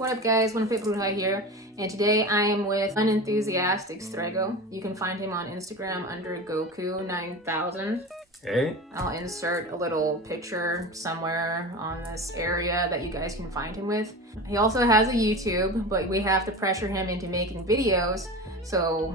What up guys, Hola Brujitas here, and today I am with unenthusiastic Strego. You can find him on Instagram under Goku9000. Hey. I'll insert a little picture somewhere on this area that you guys can find him with. He also has a YouTube, but we have to pressure him into making videos, so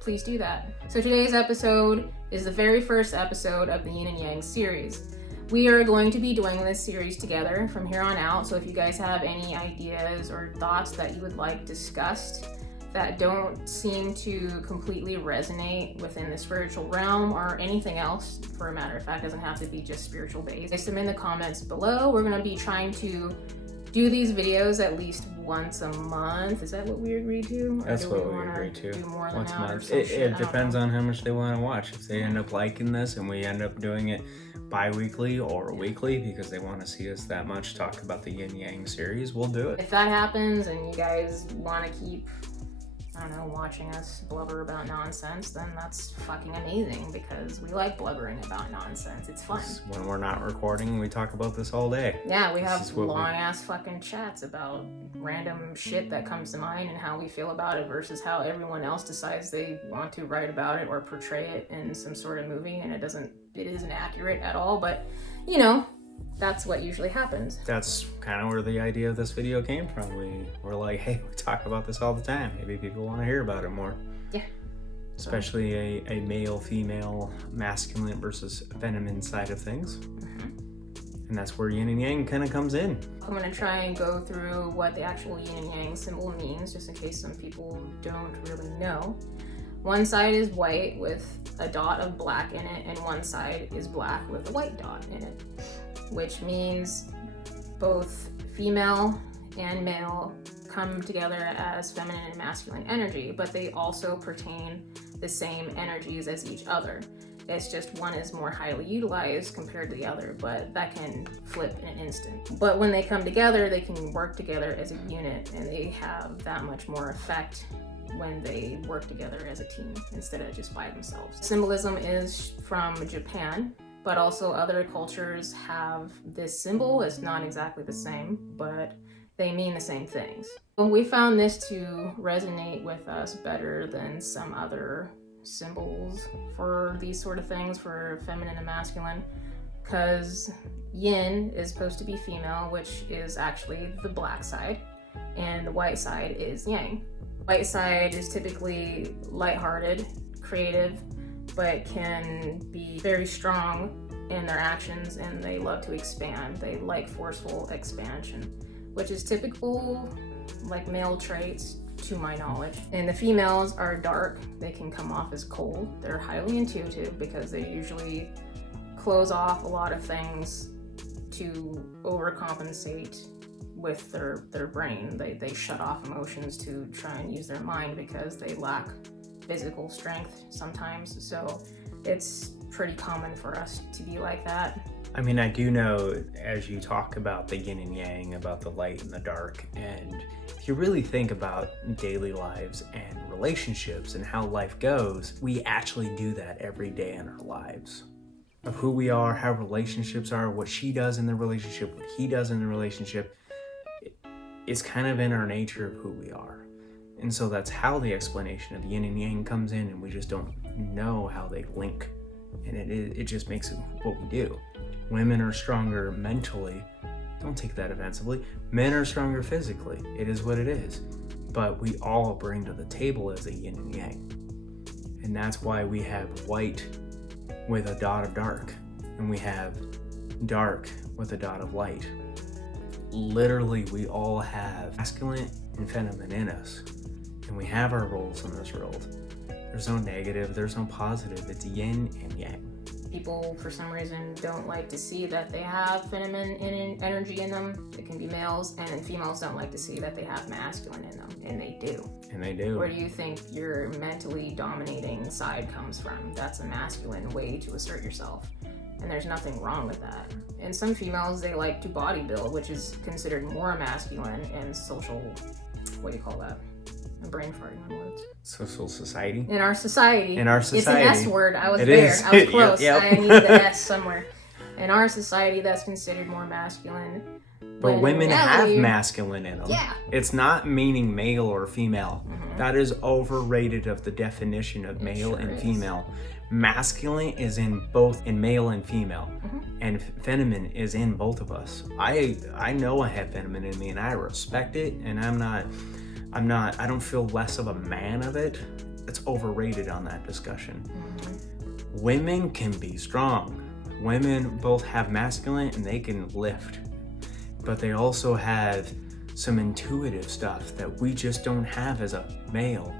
please do that. So today's episode is the very first episode of the Yin and Yang series. We are going to be doing this series together from here on out, so if you guys have any ideas or thoughts that you would like discussed that don't seem to completely resonate within the spiritual realm or anything else, for a matter of fact, doesn't have to be just spiritual based, place them in the comments below. We're going to be trying to do these videos at least once a month. Is that what we agreed to? That's what we agreed to. Do more than once a that month. or It depends on how much they want to watch. If they end up liking this and we end up doing it bi-weekly or weekly because they want to see us that much talk about the Yin Yang series, we'll do it. If that happens and you guys want to keep, I don't know, watching us blubber about nonsense, then that's fucking amazing because we like blubbering about nonsense. It's fun. When we're not recording, we talk about this all day. Yeah, we have long ass fucking chats about random shit that comes to mind and how we feel about it versus how everyone else decides they want to write about it or portray it in some sort of movie, and it isn't accurate at all, but you know, that's what usually happens. That's kind of where the idea of this video came from. We were like, hey, we talk about this all the time. Maybe people want to hear about it more. Yeah. Especially a male, female, masculine versus feminine side of things. Mm-hmm. And that's where yin and yang kind of comes in. I'm going to try and go through what the actual yin and yang symbol means, just in case some people don't really know. One side is white with a dot of black in it, and one side is black with a white dot in it, which means both female and male come together as feminine and masculine energy, but they also pertain the same energies as each other. It's just one is more highly utilized compared to the other, but that can flip in an instant. But when they come together, they can work together as a unit, and they have that much more effect when they work together as a team instead of just by themselves. Symbolism is from Japan, but also other cultures have this symbol. It's not exactly the same, but they mean the same things. We found this to resonate with us better than some other symbols for these sort of things, for feminine and masculine, because yin is supposed to be female, which is actually the black side, and the white side is yang. White side is typically lighthearted, creative, but can be very strong in their actions, and they love to expand. They like forceful expansion, which is typical like male traits to my knowledge. And the females are dark. They can come off as cold. They're highly intuitive because they usually close off a lot of things to overcompensate with their brain. They shut off emotions to try and use their mind because they lack physical strength sometimes. So it's pretty common for us to be like that. I mean, I do know as you talk about the yin and yang, about the light and the dark, and if you really think about daily lives and relationships and how life goes, we actually do that every day in our lives. Of who we are, how relationships are, what she does in the relationship, what he does in the relationship. It's kind of in our nature of who we are. And so that's how the explanation of yin and yang comes in, and we just don't know how they link. And it just makes it what we do. Women are stronger mentally. Don't take that offensively. Men are stronger physically. It is what it is. But we all bring to the table as a yin and yang. And that's why we have white with a dot of dark, and we have dark with a dot of light. Literally, we all have masculine and feminine in us, and we have our roles in this world. There's no negative, there's no positive. It's yin and yang. People, for some reason, don't like to see that they have feminine energy in them. It can be males, and females don't like to see that they have masculine in them, and they do. And they do. Where do you think your mentally dominating side comes from? That's a masculine way to assert yourself. And there's nothing wrong with that. And some females, they like to bodybuild, which is considered more masculine and social, what do you call that? I'm brain farting on words. Social society? In our society. In our society. It's an S word. I was it there. Is. I was close. Yep. I need the S somewhere. In our society, that's considered more masculine. But in women have reality, masculine in them. Yeah. It's not meaning male or female. Mhm. That is overrated of the definition of It male sure and is. female. Masculine is in both, in male and female. And feminine is in both of us. I know I have feminine in me and I respect it, and I don't feel less of a man of it. It's overrated on that discussion. Women can be strong. Women both have masculine and they can lift, but they also have some intuitive stuff that we just don't have as a male,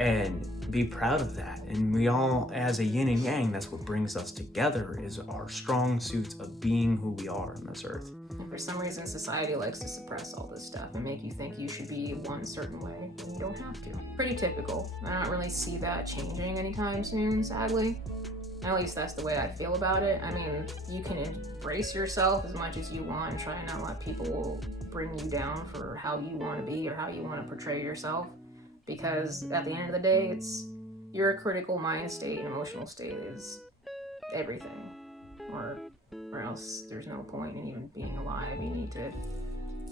and be proud of that. And we all, as a yin and yang, that's what brings us together, is our strong suits of being who we are on this earth. And for some reason, society likes to suppress all this stuff and make you think you should be one certain way when you don't have to. Pretty typical. I don't really see that changing anytime soon, sadly. At least that's the way I feel about it. I mean, you can embrace yourself as much as you want and try and not let people bring you down for how you want to be or how you want to portray yourself. Because at the end of the day, it's your critical mind state and emotional state is everything. Or else there's no point in even being alive. You need to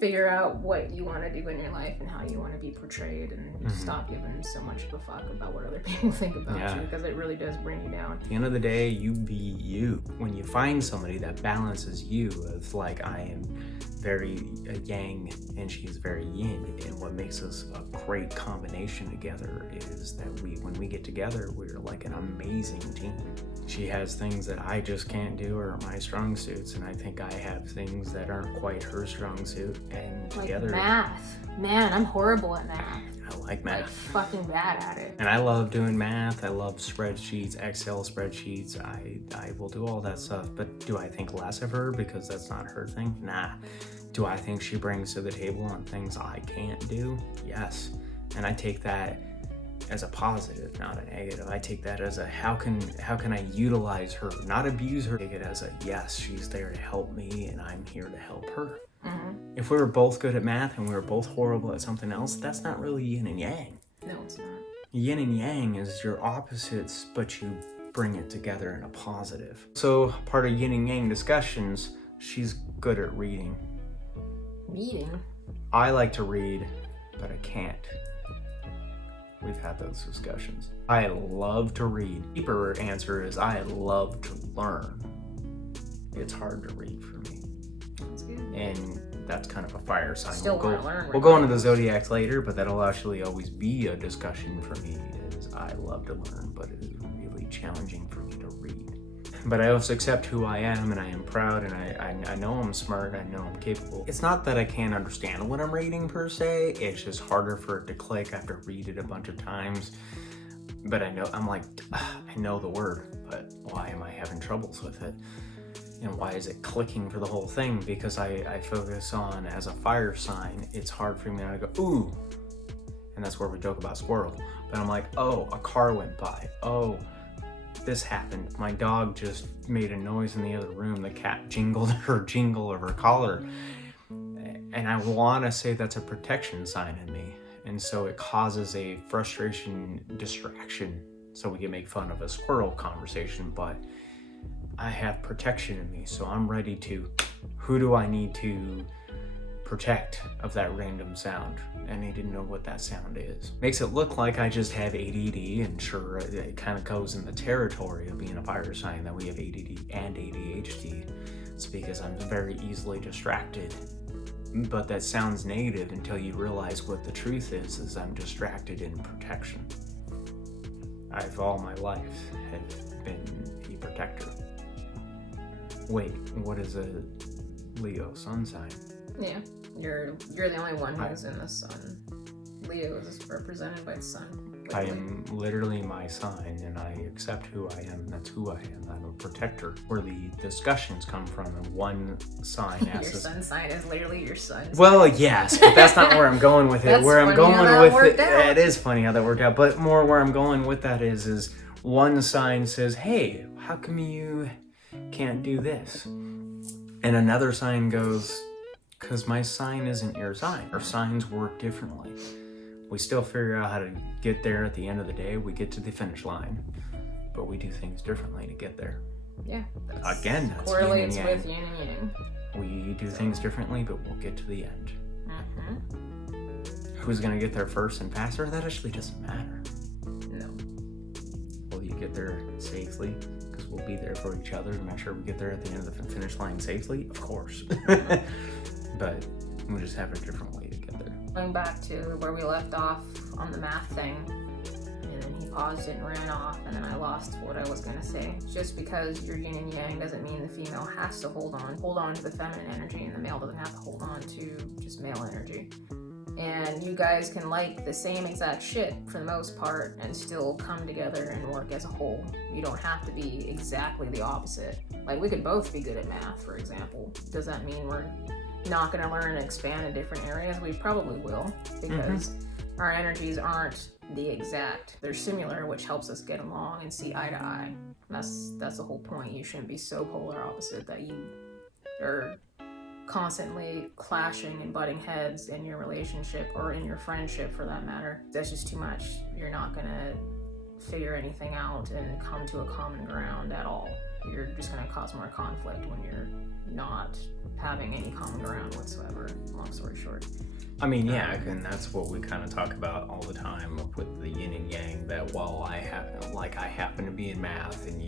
figure out what you want to do in your life and how you want to be portrayed, and stop giving so much of a fuck about what other people think about you, because it really does bring you down. At the end of the day, you be you. When you find somebody that balances you, of like, I am very yang and she's very yin, and what makes us a great combination together is that when we get together, we're like an amazing team. She has things that I just can't do or my strong suits, and I think I have things that aren't quite her strong suit, and Like together. math. Man, I'm horrible at math. I like math. Like fucking bad at it. And I love doing math. I love spreadsheets, Excel spreadsheets. I will do all that stuff. But do I think less of her because that's not her thing? Nah. Do I think she brings to the table on things I can't do? Yes. And I take that as a positive, not a negative. I take that as a how can I utilize her, not abuse her. Take it as a yes, she's there to help me and I'm here to help her. If we were both good at math and we were both horrible at something else, that's not really yin and yang. No, it's not. Yin and yang is your opposites, but you bring it together in a positive. So part of yin and yang discussions, she's good at reading. Reading? I like to read, but I can't. We've had those discussions. I love to read. Deeper answer is I love to learn. It's hard to read for me. That's good. And that's kind of a fire sign. Still want to learn. We'll go into the Zodiacs later, but that'll actually always be a discussion for me, is I love to learn, but it is really challenging for me to read. But I also accept who I am, and I am proud, and I know I'm smart, I know I'm capable. It's not that I can't understand what I'm reading per se, it's just harder for it to click. I have to read it a bunch of times. But I know the word, but why am I having troubles with it? And why is it clicking for the whole thing? Because I focus on, as a fire sign, it's hard for me to go, ooh. And that's where we joke about squirrel. But I'm like, oh, a car went by. Oh, this happened. My dog just made a noise in the other room. The cat jingled her jingle of her collar. And I want to say that's a protection sign in me. And so it causes a frustration distraction. So we can make fun of a squirrel conversation, but I have protection in me, so I'm ready to, who do I need to protect of that random sound? I need to know what that sound is. Makes it look like I just have ADD, and sure, it kind of goes in the territory of being a fire sign that we have ADD and ADHD. It's because I'm very easily distracted. But that sounds negative until you realize what the truth is I'm distracted in protection. I've all my life have been a protector. Wait, what is a Leo sun sign? Yeah, you're the only one who's in the sun. Leo is represented by the sun. I am literally my sign, and I accept who I am. That's who I am. I'm a protector. Where the discussions come from, and one sign asks your sun sign is literally your sun. Well, yes, but that's not where I'm going with it. That's where I'm funny going how that with worked it, out. it is funny how that worked out. But more where I'm going with that is one sign says, "Hey, how come you can't do this?" And another sign goes, "Because my sign isn't your sign. Our signs work differently. We still figure out how to get there at the end of the day. We get to the finish line, but we do things differently to get there." Yeah. Again, that's correlates yin and yang. with yin and yang. We do things differently, but we'll get to the end. Mm-hmm. Who's gonna get there first and faster? That actually doesn't matter. No. Will you get there safely? Because we'll be there for each other to make sure we get there at the end of the finish line safely, of course. But we'll just have a different way to get there. Going back to where we left off on the math thing, and then he paused it and ran off, and then I lost what I was gonna say. Just because you're yin and yang doesn't mean the female has to hold on to the feminine energy, and the male doesn't have to hold on to just male energy. And you guys can like the same exact shit for the most part and still come together and work as a whole. You don't have to be exactly the opposite. Like, we could both be good at math, for example. Does that mean we're not going to learn and expand in different areas? We probably will, because our energies aren't the exact. They're similar, which helps us get along and see eye to eye. That's the whole point. You shouldn't be so polar opposite that you are constantly clashing and butting heads in your relationship or in your friendship, for that matter. That's just too much. You're not going to figure anything out and come to a common ground at all. You're just going to cause more conflict when you're not having any common ground whatsoever, long story short. I mean, yeah, and that's what we kind of talk about all the time with the yin and yang, that while I happen to be in math and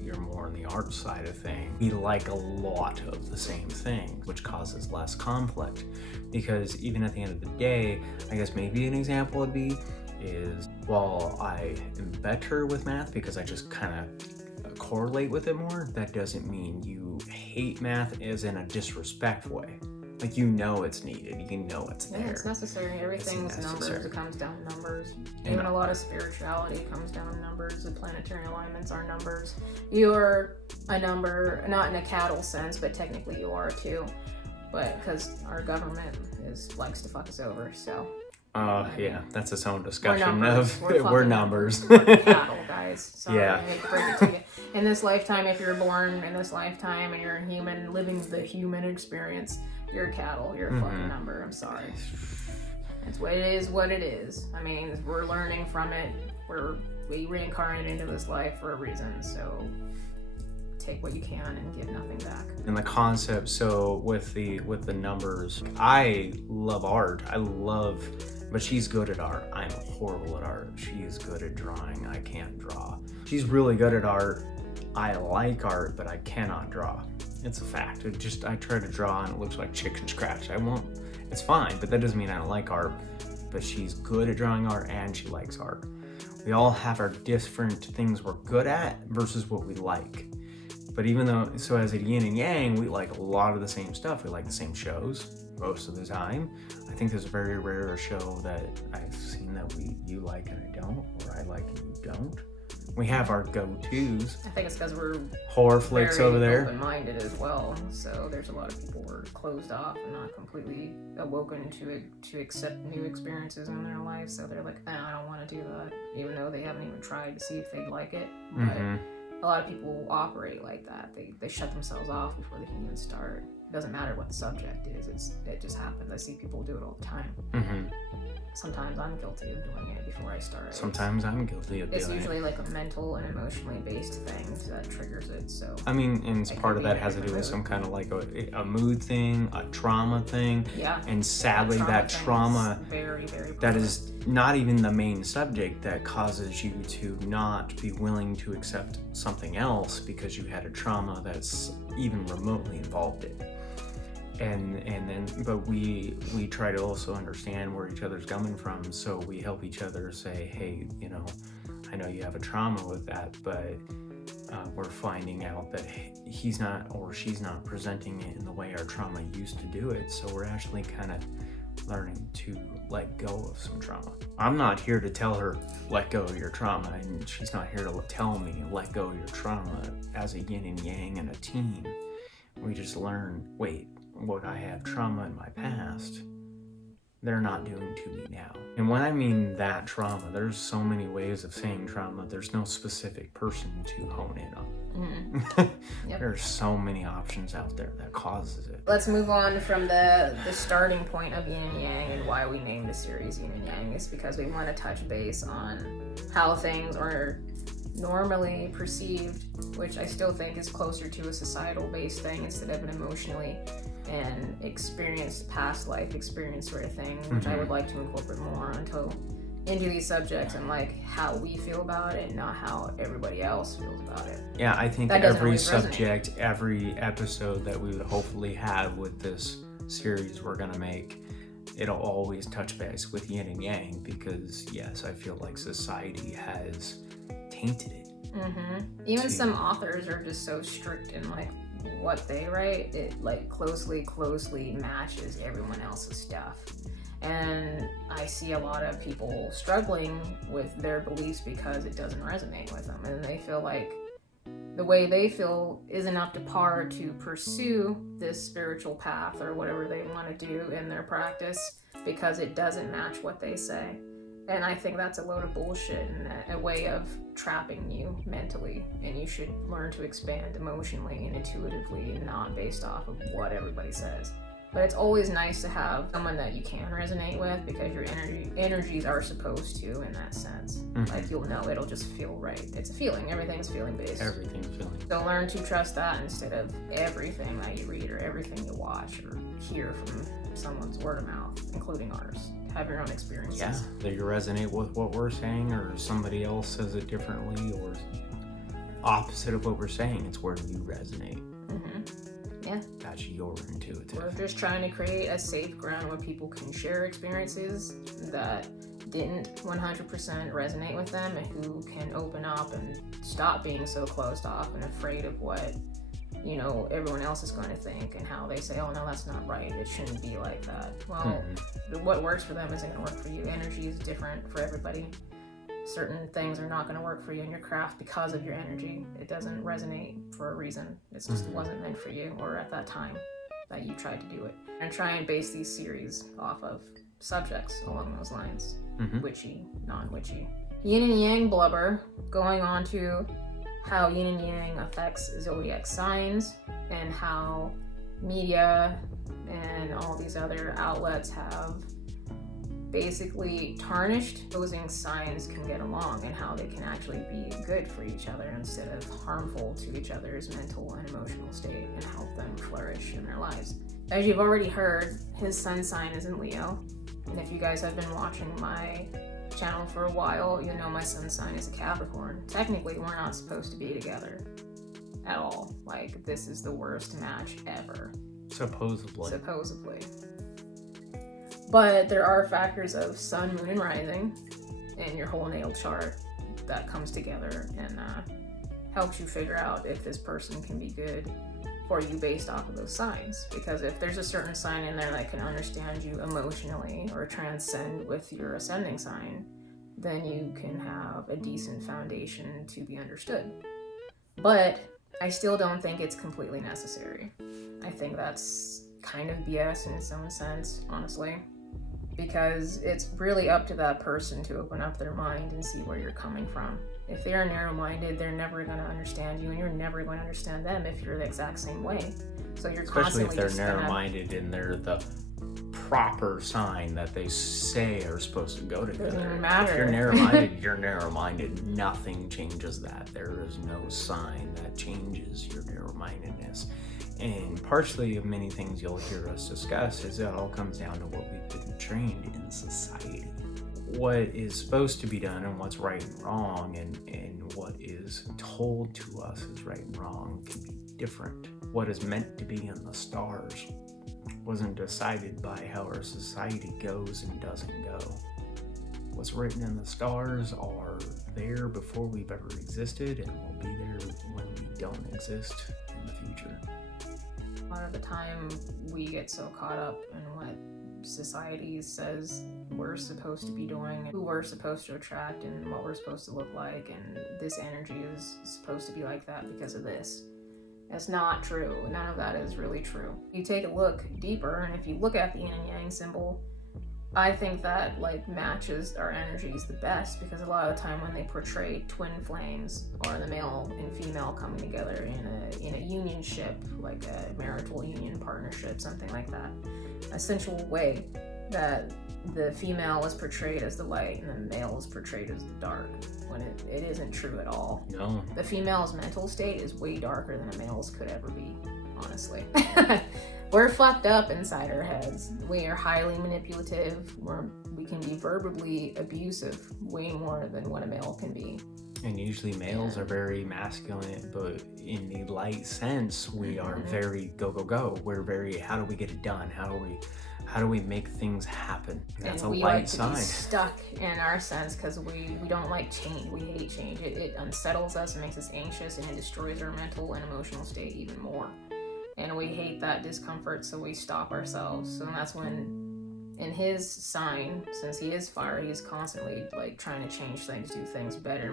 you're more on the art side of things, we like a lot of the same thing, which causes less conflict. Because even at the end of the day, I guess maybe an example would be is, while I am better with math because I just kind of correlate with it more, that doesn't mean you hate math as in a disrespectful way. Like, you know it's needed, you know it's there. Yeah, it's necessary. Everything's numbers. It comes down to numbers. Even a lot of spirituality comes down to numbers. The planetary alignments are numbers. You're a number, not in a cattle sense, but technically you are too. But because our government likes to fuck us over, so. Yeah, that's its own discussion. We're numbers. We're cattle, guys. Sorry, Yeah. I hate to break it to you. In this lifetime, if you're born in this lifetime and you're a human, living the human experience, you're cattle. You're a fucking number. I'm sorry. It's what it is. I mean, we're learning from it. We reincarnate into this life for a reason, so take what you can and give nothing back. And the concept, so with the numbers, I love art. But she's good at art. I'm horrible at art. She's good at drawing. I can't draw. She's really good at art. I like art, but I cannot draw. It's a fact. I try to draw and it looks like chicken scratch. It's fine, but that doesn't mean I don't like art. But she's good at drawing art and she likes art. We all have our different things we're good at versus what we like. But so as a yin and yang, we like a lot of the same stuff. We like the same shows most of the time. I think there's very rare a show that I've seen that you like and I don't, or I like and you don't. We have our go-tos. I think it's because we're horror flicks over there. Open-minded as well. So there's a lot of people who are closed off and not completely awoken to accept new experiences in their life. So they're like, I don't want to do that, even though they haven't even tried to see if they'd like it. But a lot of people operate like that. They shut themselves off before they can even start. It doesn't matter what the subject is. It just happens. I see people do it all the time. Sometimes I'm guilty of doing it before I start. Sometimes I'm guilty of doing it. It's usually like a mental and emotionally based thing that triggers it. So I mean, and part of that has to do with some kind of like a mood thing, a trauma thing. Yeah. And sadly, that trauma very, very that is not even the main subject that causes you to not be willing to accept something else because you had a trauma that's even remotely involved in it. But we try to also understand where each other's coming from, so we help each other say, hey, I know you have a trauma with that, but we're finding out that he's not or she's not presenting it in the way our trauma used to do it, so we're actually kind of learning to let go of some trauma. I'm not here to tell her let go of your trauma, and she's not here to tell me let go of your trauma. As a yin and yang and a team, we just learn, wait, what I have trauma in my past, they're not doing to me now. And when I mean that trauma, there's so many ways of saying trauma. There's no specific person to hone in on. Yep. There's so many options out there that causes it. Let's move on from the starting point of yin and yang and why we named the series yin and yang is because we want to touch base on how things are normally perceived, which I still think is closer to a societal based thing instead of an emotionally and experienced past life experience sort of thing, which I would like to incorporate more into these subjects and like how we feel about it, not how everybody else feels about it. Yeah, I think That doesn't every always resonate. subject, every episode that we would hopefully have with this series we're gonna make, it'll always touch base with yin and yang, because yes, I feel like society has tainted it. Even some authors are just so strict in like what they write, it like closely matches everyone else's stuff. And I see a lot of people struggling with their beliefs because it doesn't resonate with them, and they feel like the way they feel isn't up to par to pursue this spiritual path or whatever they want to do in their practice because it doesn't match what they say. And I think that's a load of bullshit and a way of trapping you mentally, and you should learn to expand emotionally and intuitively and not based off of what everybody says. But it's always nice to have someone that you can resonate with, because your energies are supposed to, in that sense. Like, you'll know, it'll just feel right. It's a feeling. Everything's feeling based. Everything's feeling. So learn to trust that instead of everything that you read or everything you watch or hear from someone's word of mouth, including ours. Have your own experiences. Yeah, that you resonate with what we're saying, or somebody else says it differently, or opposite of what we're saying. It's where you resonate. Yeah. That's your intuitive. We're just trying to create a safe ground where people can share experiences that didn't 100% resonate with them, and who can open up and stop being so closed off and afraid of what, you know, everyone else is going to think, and how they say, oh no, that's not right, it shouldn't be like that. Well, what works for them isn't going to work for you. Energy is different for everybody. Certain things are not going to work for you in your craft because of your energy. It doesn't resonate for a reason. It's just wasn't meant for you, or at that time that you tried to do it. And try and base these series off of subjects along those lines. Witchy, non-witchy. Yin and yang blubber, going on to how yin and yang affects zodiac signs, and how media and all these other outlets have basically tarnished opposing signs can get along, and how they can actually be good for each other instead of harmful to each other's mental and emotional state, and help them flourish in their lives. As you've already heard, his sun sign is in Leo, and if you guys have been watching my channel for a while, you know my sun sign is a Capricorn. Technically, we're not supposed to be together at all. Like, this is the worst match ever. Supposedly. But there are factors of sun, moon, and rising in your whole natal chart that comes together and helps you figure out if this person can be good for you based off of those signs. Because if there's a certain sign in there that can understand you emotionally or transcend with your ascending sign, then you can have a decent foundation to be understood. But I still don't think it's completely necessary. I think that's kind of BS in its own sense, honestly. Because it's really up to that person to open up their mind and see where you're coming from. If they are narrow-minded, they're never going to understand you, and you're never going to understand them if you're the exact same way. So you're especially constantly if they're narrow-minded and they're the proper sign that they say are supposed to go together. Doesn't even matter. If you're narrow-minded, you're narrow-minded. Nothing changes that. There is no sign that changes your narrow-mindedness. And partially of many things you'll hear us discuss is it all comes down to what we've been trained in society. What is supposed to be done and what's right and wrong, and what is told to us as right and wrong can be different. What is meant to be in the stars wasn't decided by how our society goes and doesn't go. What's written in the stars are there before we've ever existed, and will be there when we don't exist in the future. A lot of the time we get so caught up in what society says we're supposed to be doing, who we're supposed to attract, and what we're supposed to look like, and this energy is supposed to be like that because of this. That's not true. None of that is really true. You take a look deeper, and if you look at the yin and yang symbol, I think that like matches our energies the best, because a lot of the time when they portray twin flames, or the male and female coming together in a unionship, like a marital union partnership, something like that, a sensual way, that the female is portrayed as the light and the male is portrayed as the dark, when it isn't true at all. No. The female's mental state is way darker than a male's could ever be, honestly. we're fucked up inside our heads. We are highly manipulative. We can be verbally abusive way more than what a male can be. And usually males are very masculine, but in the light sense, we are very go, go, go. We're very, how do we get it done? How do we make things happen? That's a light sign. We like to be stuck in our sense because we don't like change. We hate change. It unsettles us, it makes us anxious, and it destroys our mental and emotional state even more. And we hate that discomfort, so we stop ourselves. So that's when, in his sign, since he is fire, he's constantly like trying to change things, do things better,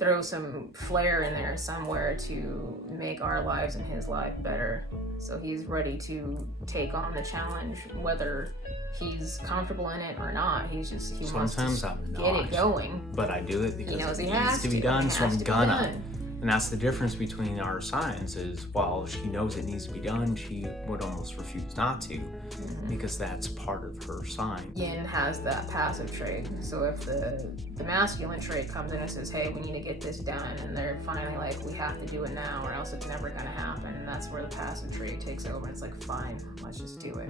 throw some flair in there somewhere to make our lives and his life better. So he's ready to take on the challenge, whether he's comfortable in it or not. He wants to get it going. But I do it because he knows it he needs to be done, so I'm gonna. Done. And that's the difference between our signs is while she knows it needs to be done, she would almost refuse not to because that's part of her sign. Yin has that passive trait. So if the masculine trait comes in and says, hey, we need to get this done, and they're finally like, we have to do it now or else it's never going to happen. And that's where the passive trait takes over. It's like, fine, let's just do it.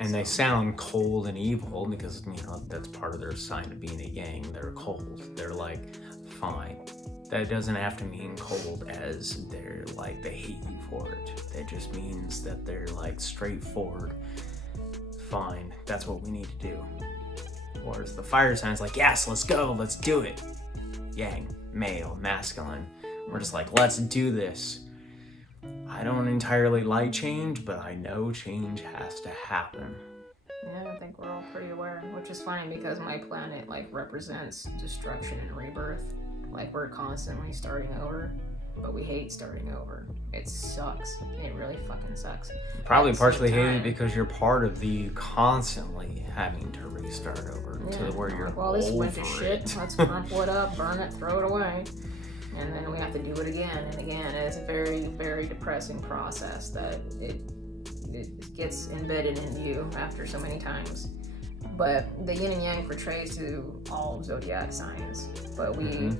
And they sound cold and evil because, that's part of their sign of being a yang. They're cold. They're like, fine. That doesn't have to mean cold as they're like, they hate you for it. That just means that they're like straightforward. Fine, that's what we need to do. Whereas the fire sign's like, yes, let's go, let's do it. Yang, male, masculine. We're just like, let's do this. I don't entirely like change, but I know change has to happen. Yeah, I think we're all pretty aware, which is funny because my planet like represents destruction and rebirth. Like we're constantly starting over, but we hate starting over. It sucks. It really fucking sucks. Probably partially hate it because you're part of the constantly having to restart over to where you're well, this went to shit. Let's crumple it up, burn it, throw it away. And then we have to do it again and again. And it's a very, very depressing process that it gets embedded in you after so many times. But the yin and yang portrays to all zodiac signs. But we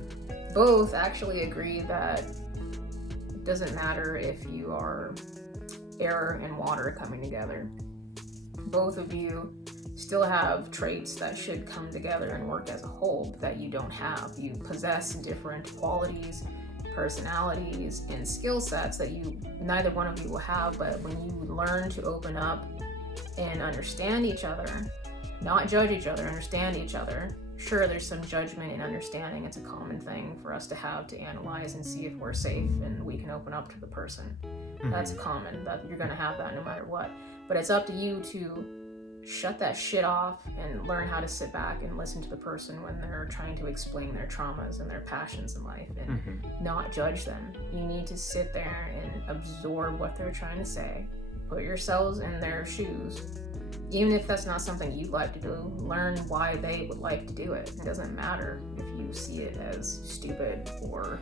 both actually agree that it doesn't matter if you are air and water coming together. Both of you still have traits that should come together and work as a whole that you don't have. You possess different qualities, personalities, and skill sets that neither one of you will have. But when you learn to open up and understand each other, not judge each other, understand each other. Sure, there's some judgment and understanding. It's a common thing for us to have to analyze and see if we're safe and we can open up to the person. That's common. That you're going to have that no matter what. But it's up to you to shut that shit off and learn how to sit back and listen to the person when they're trying to explain their traumas and their passions in life and not judge them. You need to sit there and absorb what they're trying to say. Put yourselves in their shoes. Even if that's not something you'd like to do, learn why they would like to do it. It doesn't matter if you see it as stupid or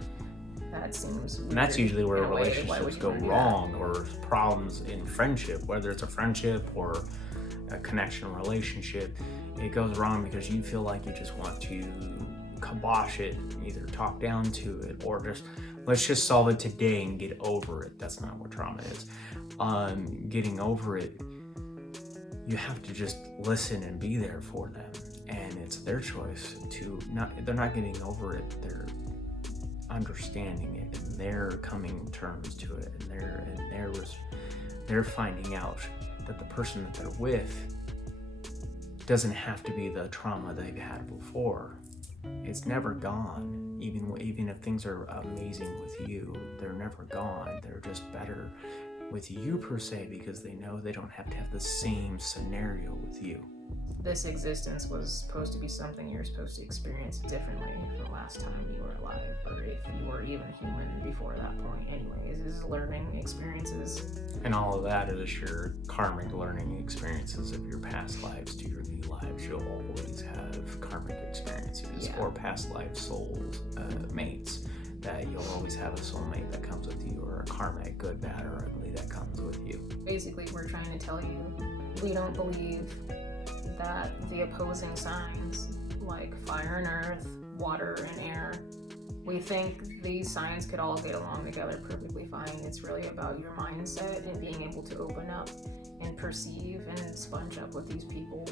that seems weird. And that's usually where relationships go wrong or problems in friendship, whether it's a friendship or a connection relationship. It goes wrong because you feel like you just want to kibosh it, either talk down to it or just, let's just solve it today and get over it. That's not what trauma is. Getting over it, you have to just listen and be there for them, and it's their choice to they're not getting over it, they're understanding it and they're coming to terms to it, and they're finding out that the person that they're with doesn't have to be the trauma they've had before. It's never gone. Even if things are amazing with you, they're never gone. They're just better with you per se because they know they don't have to have the same scenario with you. This existence was supposed to be something you're supposed to experience differently from the last time you were alive, or if you were even human before that point. Anyways, this is learning experiences. And all of that is your karmic learning experiences of your past lives to your new lives. You'll always have karmic experiences or past life souls, mates. That you'll always have a soulmate that comes with you, or a karmic, good, bad, or ugly, that comes with you. Basically, we're trying to tell you we don't believe that the opposing signs like fire and earth, water and air, We think these signs could all get along together perfectly fine. It's really about your mindset and being able to open up and perceive and sponge up what these people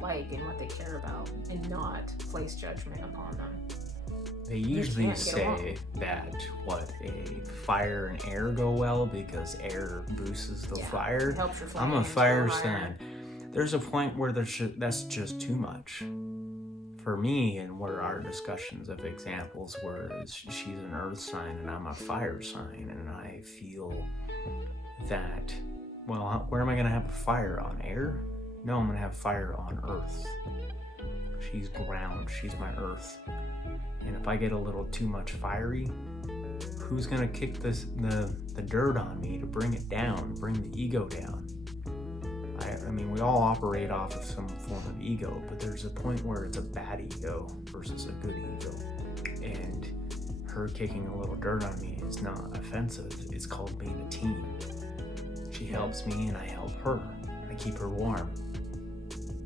like and what they care about, and not place judgment upon them. They usually say that a fire and air go well because air boosts the fire. Helps your I'm a fire sign. There's a point where that's just too much for me, and where our discussions of examples were she's an earth sign and I'm a fire sign, and I feel that, well, where am I going to have a fire? On air? No, I'm going to have fire on earth. She's ground, she's my earth. And if I get a little too much fiery, who's gonna kick the dirt on me to bring it down, bring the ego down? I mean, we all operate off of some form of ego, but there's a point where it's a bad ego versus a good ego. And her kicking a little dirt on me is not offensive. It's called being a team. She helps me and I help her. I keep her warm.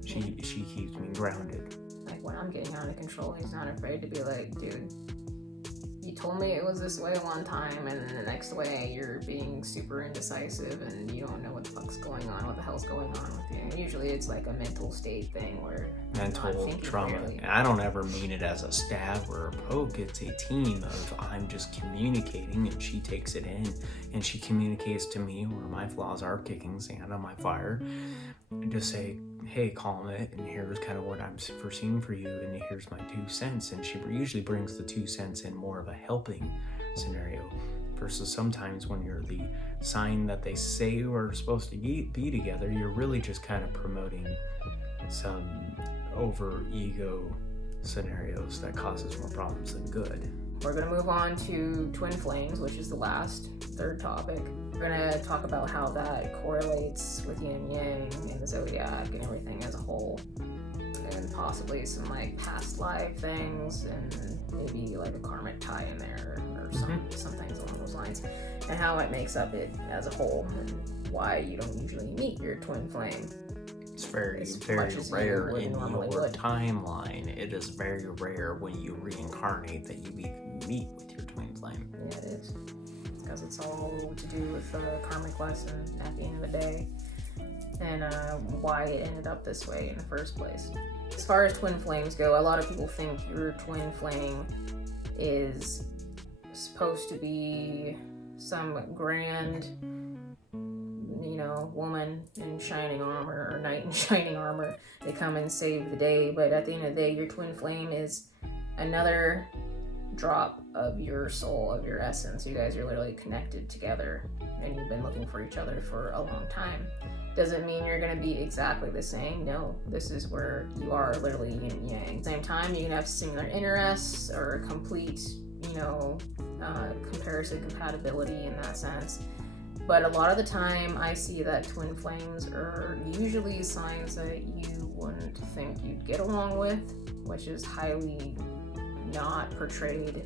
She keeps me grounded. Like when I'm getting out of control, he's not afraid to be like, dude, you told me it was this way one time, and then the next way you're being super indecisive and you don't know what the fuck's going on, what the hell's going on with you. And usually it's like a mental state thing where mental trauma. And I don't ever mean it as a stab or a poke. It's a team of I'm just communicating, and she takes it in and she communicates to me where my flaws are, kicking sand on my fire, and just say, hey, calm it, and here's kind of what I'm foreseeing for you, and here's my 2 cents. And she usually brings the 2 cents in more of a helping scenario, versus sometimes when you're the sign that they say you are supposed to be together, you're really just kind of promoting some over ego scenarios that causes more problems than good. We're going to move on to twin flames, which is the last, third topic. We're going to talk about how that correlates with yin and yang and the Zodiac and everything as a whole, and possibly some like past life things, and maybe like a karmic tie in there, or some things along those lines, and how it makes up it as a whole, and why you don't usually meet your twin flame. It's very rare in your timeline. It is very rare when you reincarnate that you even meet with your twin flame. Yeah, it is. It's because it's all to do with the karmic lesson at the end of the day, and why it ended up this way in the first place. As far as twin flames go, a lot of people think your twin flame is supposed to be some grand, woman in shining armor, or knight in shining armor. They come and save the day, but at the end of the day, your twin flame is another drop of your soul, of your essence. You guys are literally connected together, and you've been looking for each other for a long time. Doesn't mean you're going to be exactly the same. No, this is where you are literally yin and yang. At the same time, you can have similar interests or complete, comparison compatibility in that sense. But a lot of the time, I see that twin flames are usually signs that you wouldn't think you'd get along with, which is highly not portrayed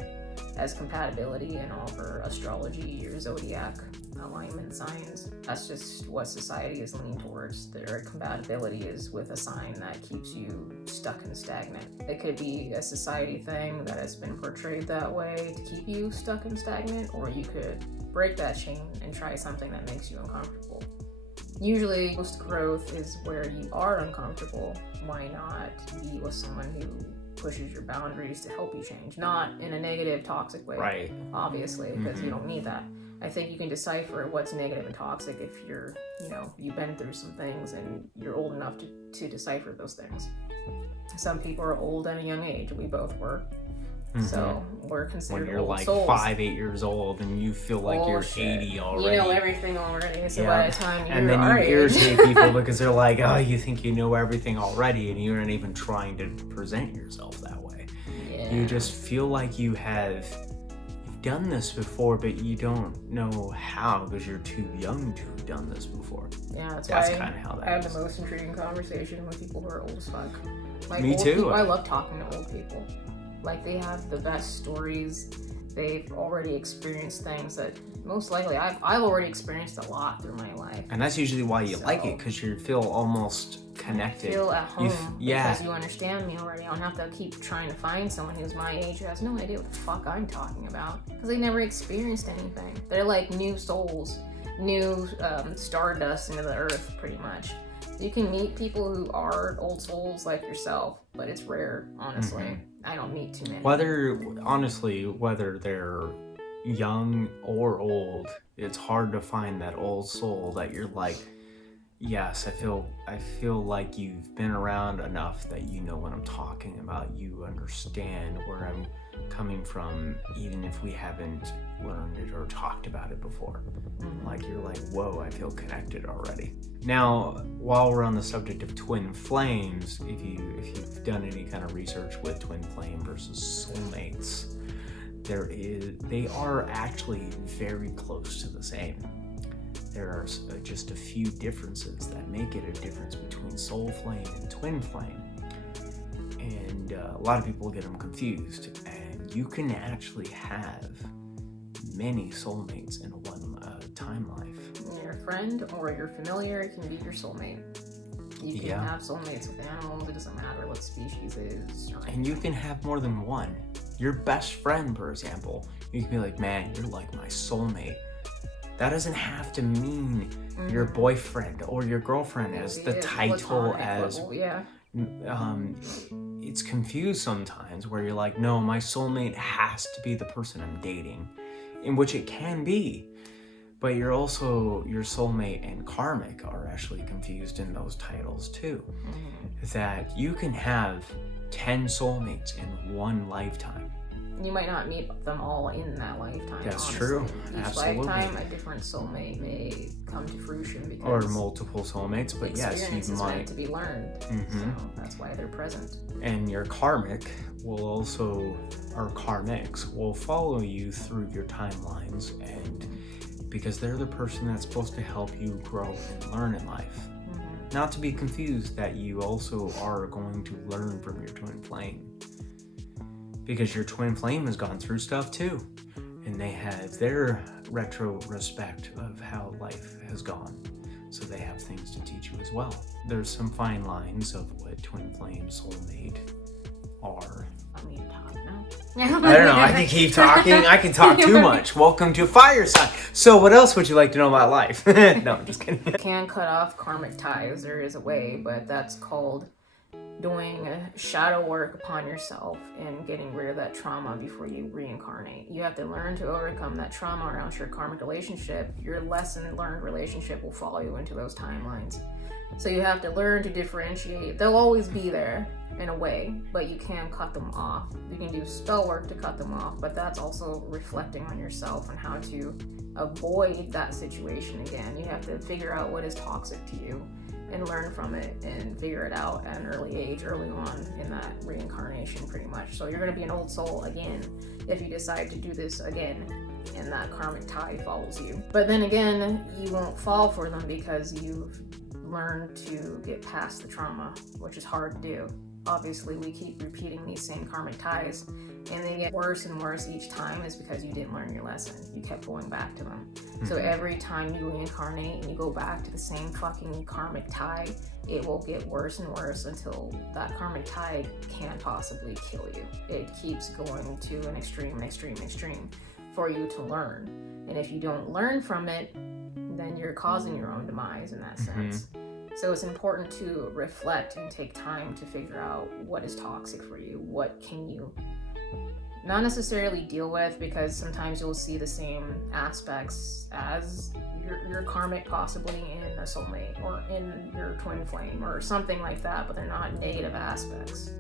as compatibility in all for astrology or zodiac alignment signs. That's just what society is leaning towards. Their compatibility is with a sign that keeps you stuck and stagnant. It could be a society thing that has been portrayed that way to keep you stuck and stagnant, or you could break that chain and try something that makes you uncomfortable. Usually, most growth is where you are uncomfortable. Why not be with someone who pushes your boundaries to help you change? Not in a negative, toxic way, right? Obviously, because you don't need that. I think you can decipher what's negative and toxic if you're, you've been through some things and you're old enough to decipher those things. Some people are old at a young age. We both were. So we're considered when you're old like souls. 5, 8 years old and you feel like you're 80 already. You know everything already. So by the time you're and then you irritate people because they're like, oh, you think you know everything already, and you're not even trying to present yourself that way. Yeah. You just feel like you've done this before, but you don't know how because you're too young to have done this before. Yeah, that's kind of how that I have the most intriguing conversation with people who are old as fuck. Like, Me too. People, I love talking to old people. Like, they have the best stories. they've already experienced things that most likely I've already experienced a lot through my life. And that's usually why you like it, because you feel almost connected. I feel at home yeah. because you understand me already. I don't have to keep trying to find someone who's my age who has no idea what the fuck I'm talking about, because they never experienced anything. They're like new souls, new stardust into the earth, pretty much. You can meet people who are old souls like yourself, but it's rare, honestly. I don't meet too many. Whether they're young or old, it's hard to find that old soul that you're like, yes, I feel like you've been around enough that you know what I'm talking about. You understand where I'm coming from, even if we haven't learned it or talked about it before. Like, you're like, whoa, I feel connected already. Now, while we're on the subject of twin flames, if you've done any kind of research with twin flame versus soulmates, they are actually very close to the same. There are just a few differences that make it a difference between soul flame and twin flame. And a lot of people get them confused. And you can actually have many soulmates in one time life. Your friend or your familiar can be your soulmate. You can have soulmates with animals. It doesn't matter what species it is. And you can have more than one. Your best friend, for example, you can be like, man, you're like my soulmate. That doesn't have to mean your boyfriend or your girlfriend as the title as... it's confused sometimes where you're like, no, my soulmate has to be the person I'm dating, in which it can be. But you're also, your soulmate and karmic are actually confused in those titles too. That you can have 10 soulmates in one lifetime. You might not meet them all in that lifetime. That's honestly. true. Each Absolutely. lifetime, a different soulmate may come to fruition because or multiple soulmates, but yes, you might. Meant to be learned. So that's why they're present. And your karmic will also, or karmics will follow you through your timelines, and because they're the person that's supposed to help you grow and learn in life. Not to be confused that you also are going to learn from your twin flame. Because your twin flame has gone through stuff too. And they have their retrospect of how life has gone. So they have things to teach you as well. There's some fine lines of what twin flame, soulmate are. I mean, talk now. I don't know, I can keep talking. I can talk too much. Welcome to Fireside. So what else would you like to know about life? No, I'm just kidding. You can cut off karmic ties. There is a way, but that's called doing shadow work upon yourself and getting rid of that trauma before you reincarnate. You have to learn to overcome that trauma around your karmic relationship. Your lesson learned relationship will follow you into those timelines. So you have to learn to differentiate. They'll always be there in a way, but you can cut them off. You can do spell work to cut them off, but that's also reflecting on yourself and how to avoid that situation again. You have to figure out what is toxic to you and learn from it and figure it out at an early age, early on in that reincarnation, pretty much. So you're going to be an old soul again if you decide to do this again and that karmic tie follows you. But then again, you won't fall for them because you've learned to get past the trauma, which is hard to do. Obviously, we keep repeating these same karmic ties and they get worse and worse each time is because you didn't learn your lesson. You kept going back to them. So every time you reincarnate and you go back to the same fucking karmic tie, it will get worse and worse until that karmic tie can't possibly kill you. It keeps going to an extreme for you to learn. And if you don't learn from it, then you're causing your own demise in that sense. So it's important to reflect and take time to figure out what is toxic for you. What can you not necessarily deal with, because sometimes you'll see the same aspects as your karmic possibly in a soulmate or in your twin flame or something like that, but they're not negative aspects.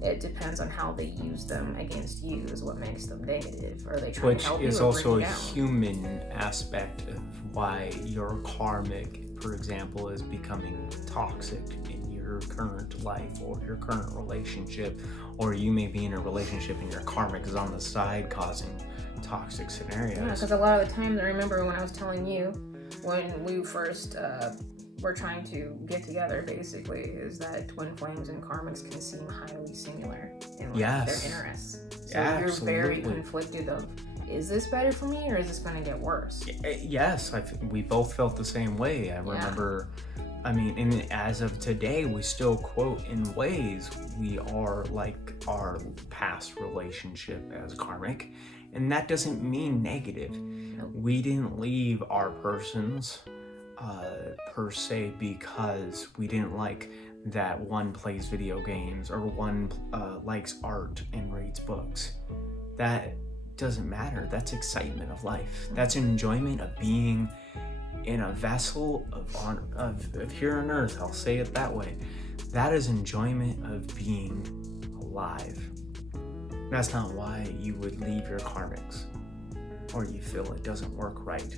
It depends on how they use them against you is what makes them negative. Are they trying to help you? Which is also a human aspect of why your karmic, for example, is becoming toxic in your current life or your current relationship, or you may be in a relationship and your karmic is on the side causing toxic scenarios. Yeah, because a lot of the times I remember when I was telling you when we first were trying to get together, basically, is that twin flames and karmics can seem highly similar in their interests. So you're very conflicted of, is this better for me or is this going to get worse? Yes, we both felt the same way. I remember, I mean, and as of today, we still quote in ways we are like our past relationship as karmic. And that doesn't mean negative. Nope. We didn't leave our persons per se because we didn't like that one plays video games or one likes art and reads books. That doesn't matter. That's excitement of life. That's enjoyment of being in a vessel of here on earth. I'll say it that way. That is enjoyment of being alive. That's not why you would leave your karmics or you feel it doesn't work right.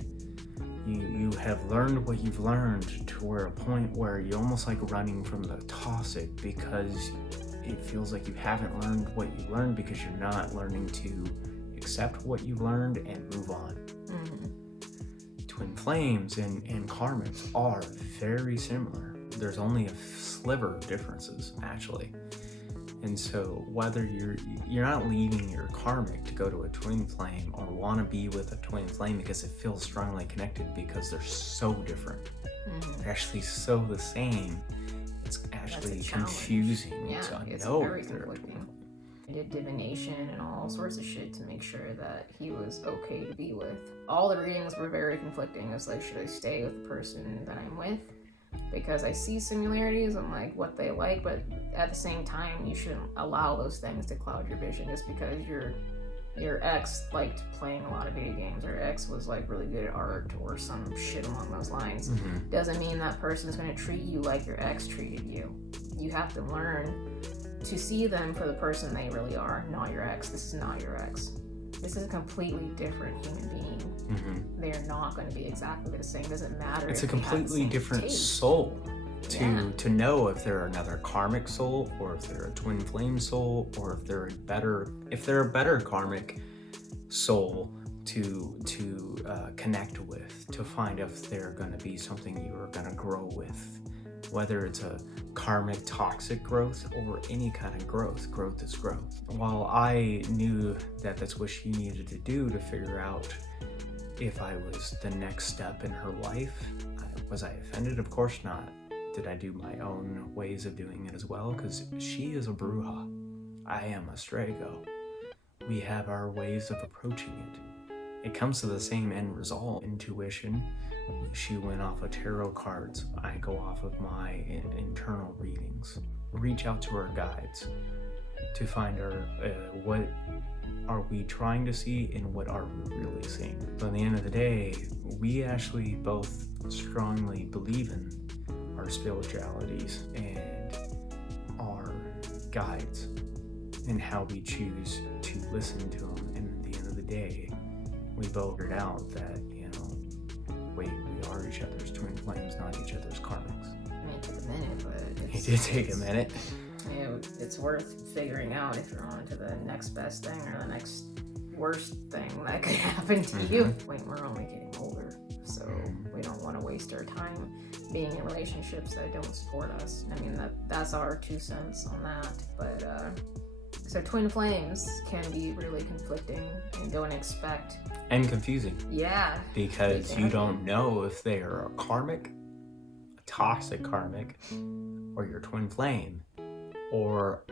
You have learned what you've learned to where a point where you're almost like running from the toxic because it feels like you haven't learned what you learned because you're not learning to accept what you've learned and move on. Twin flames and karmics are very similar. There's only a sliver of differences actually. And so whether you're not leaving your karmic to go to a twin flame or want to be with a twin flame because it feels strongly connected because they're so different. They're actually so the same. It's actually confusing it's very conflicting. I did divination and all sorts of shit to make sure that he was okay to be with. All the readings were very conflicting. It's like, should I stay with the person that I'm with? Because I see similarities and like what they like, but at the same time, you shouldn't allow those things to cloud your vision just because your ex liked playing a lot of video games or ex was like really good at art or some shit along those lines. Doesn't mean that person's going to treat you like your ex treated you. You have to learn to see them for the person they really are, not your ex. This is not your ex. This is a completely different human being. They're not going to be exactly the same. Doesn't matter. It's a completely different soul to know if they're another karmic soul or if they're a twin flame soul or if they're a better karmic soul to connect with, to find if they're going to be something you are going to grow with. Whether it's a karmic toxic growth or any kind of growth is growth. While I knew that that's what she needed to do to figure out if I was the next step in her life, was I offended? Of course not. Did I do my own ways of doing it as well? Because she is a bruja. I am a strago. We have our ways of approaching it. It comes to the same end result. Intuition. She went off of tarot cards. I go off of my internal readings. Reach out to our guides to find our what are we trying to see and what are we really seeing. But at the end of the day, we actually both strongly believe in our spiritualities and our guides and how we choose to listen to them. And at the end of the day, we both figured out that, wait, we are each other's twin flames, not each other's karmics. It took a minute, but it did take a minute. It's worth figuring out if you're on to the next best thing or the next worst thing that could happen to you. We're only getting older, so we don't want to waste our time being in relationships that don't support us. I mean, that's our 2 cents on that. But so twin flames can be really conflicting and don't expect. And confusing. Yeah. Because you don't know if they are a karmic, a toxic karmic, or your twin flame, or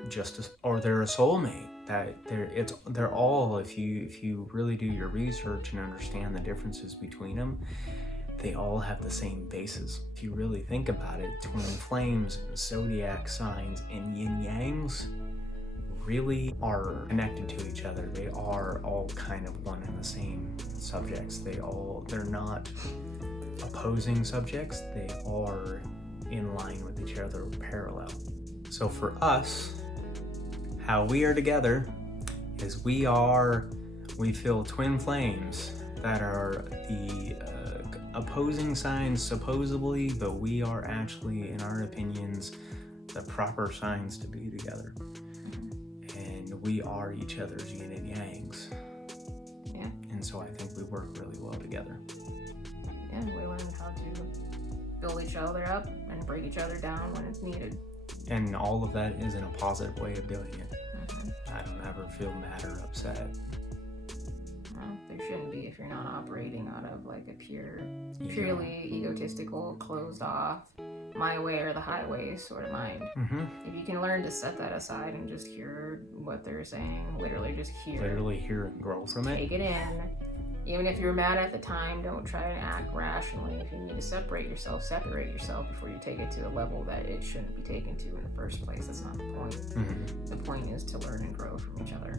or they're a soulmate. That they're all, if you really do your research and understand the differences between them, they all have the same basis. If you really think about it, twin flames, zodiac signs, and yin-yangs really are connected to each other. They are all kind of one and the same subjects. They're not opposing subjects. They are in line with each other, parallel. So for us, how we are together is we feel twin flames that are the opposing signs supposedly, but we are actually, in our opinions, the proper signs to be together. And we are each other's yin and yangs. Yeah. And so I think we work really well together. Yeah, we learn how to build each other up and break each other down when it's needed. And all of that is in a positive way of doing it. I don't ever feel mad or upset. Well, there shouldn't be if you're not operating out of like a purely egotistical, closed off, my way or the highway sort of mind. If you can learn to set that aside and just hear what they're saying, literally hear and grow from it. Take it in. Even if you're mad at the time, don't try to act rationally. If you need to separate yourself before you take it to a level that it shouldn't be taken to in the first place. That's not the point. The point is to learn and grow from each other.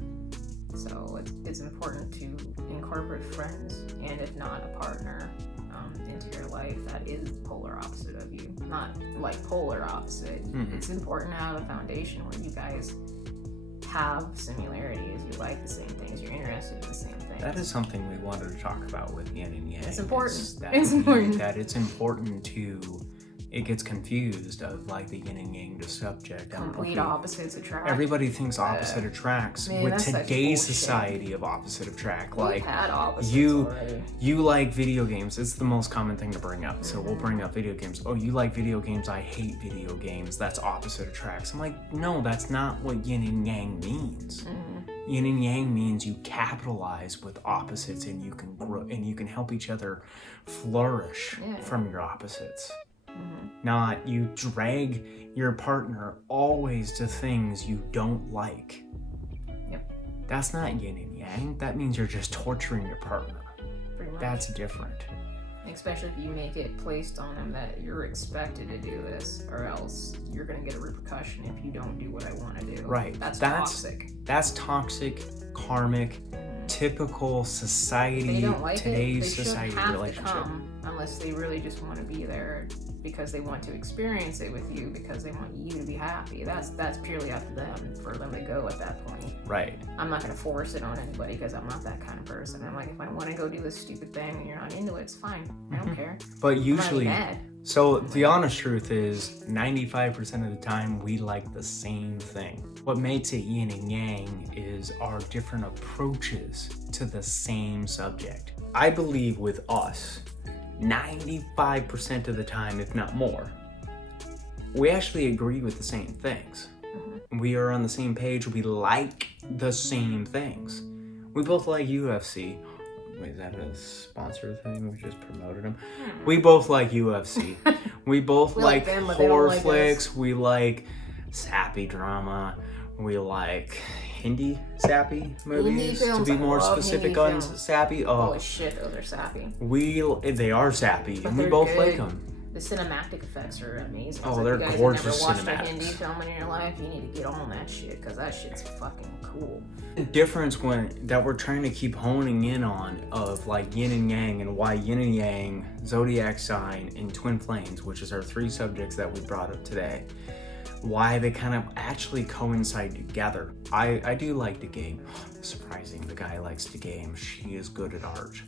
So it's important to incorporate friends, and if not a partner, into your life that is polar opposite of you. Not like polar opposite. It's important to have a foundation where you guys have similarities, you like the same things, you're interested in the same things. That is something we wanted to talk about with yin and yang. It's important. It's important to, it gets confused of like the yin and yang to subject. Complete opposites attract. Everybody thinks opposite attracts. Man, with today's society of opposite attract. Like had opposites already. You like video games. It's the most common thing to bring up. So we'll bring up video games. Oh, you like video games. I hate video games. That's opposite attracts. I'm like, no, that's not what yin and yang means. Yin and yang means you capitalize with opposites and you can grow and you can help each other flourish from your opposites. Not you drag your partner always to things you don't like. That's not yin and yang. That means you're just torturing your partner. Pretty much. That's different. Especially if you make it placed on them that you're expected to do this, or else you're going to get a repercussion if you don't do what I want to do. Right. That's toxic. That's toxic, karmic, typical society, If they don't like today's it, they society shouldn't have relationship. to come unless they really just want to be there because they want to experience it with you, because they want you to be happy. That's purely up to them, for them to go at that point. Right. I'm not going to force it on anybody because I'm not that kind of person. I'm like, if I want to go do this stupid thing and you're not into it, it's fine. I don't care. But usually, I'm not mad. so the honest truth is 95% of the time we like the same thing. What makes it yin and yang is our different approaches to the same subject. I believe with us, 95% of the time, if not more, we actually agree with the same things. We are on the same page. We like the same things. We both like UFC. Wait, is that a sponsor thing? We just promoted them. We both like UFC. We both like them, but horror they don't like flicks. us. We like sappy drama. We like Hindi sappy movies. To films. be I more love specific Hindi on films. sappy. Holy shit, those are sappy. They are sappy, But and we they're both good. like them. The cinematic effects are amazing. Oh, So they're if you guys gorgeous have never watched cinematics. a Hindi film in your life, you need to get on that shit, because that shit's fucking cool. The difference that we're trying to keep honing in on of like yin and yang, and why yin and yang, zodiac sign, and twin flames, which is our three subjects that we brought up today, why they kind of actually coincide together. I do like to game. Surprising, the guy likes to game. She is good at art.